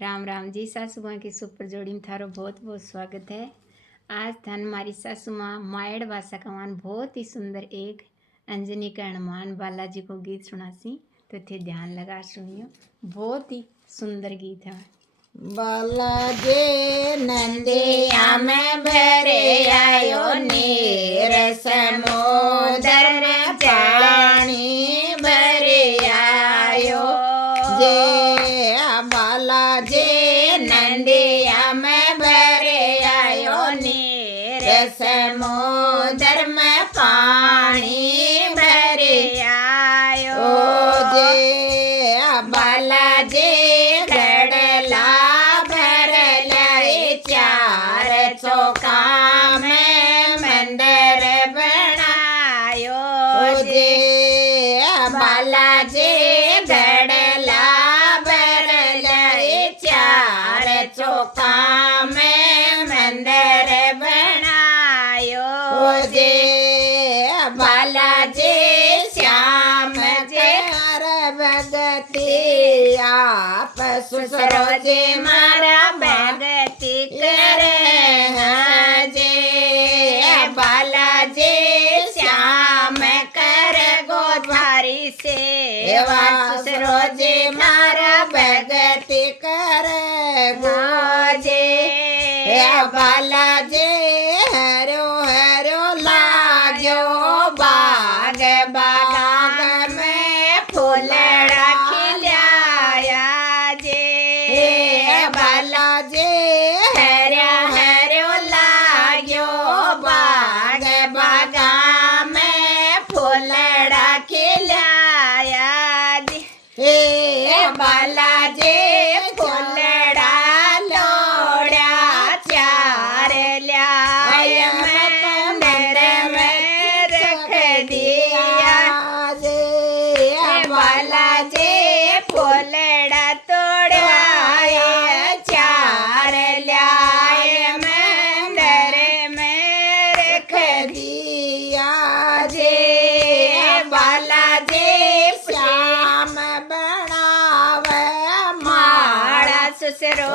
राम राम जी। सासू माँ की सुपर जोड़ी में थारो बहुत बहुत स्वागत है। आज थान मारी सासू माँ मायड़ भाषा का मान बहुत ही सुंदर एक अंजनी का हनुमान बालाजी को गीत सुनासी, तो थे ध्यान लगा सुनियो। बहुत ही सुंदर गीत है। बालाजी नंदिया में भरे आयो नीर समुद्र में पानी भरे आयो जे बालाजी नंदिया में भरे आयो नीर समुद्र में पानी भरे आयो जे बालाजी चौका में मंदिर बनायो जे बालाजी गड़ला भरल चार चौका में मंदिर बनायो जे बालाजी श्याम जे भगती आप ससुरो जे मारा भगती करे बालाजी श्याम कर गोधारी सेवा ससुरोजे मारा भगति कर गोजे बालाजी हरो हरो लागो बाग बाग में फूलड़ा खिलाया जे बालाजी हरो हरो लागो बाग बागा में फूलड़ा खिलाया हे बालाजी फूलड़ा लोड़ा चार लिया मंदिर में रख दिया बालाजी फूलड़ा तोड़ाया चार लिया मंदिर में रख दिया जे बालाजी श्याम बनावे माड़ा ससुरो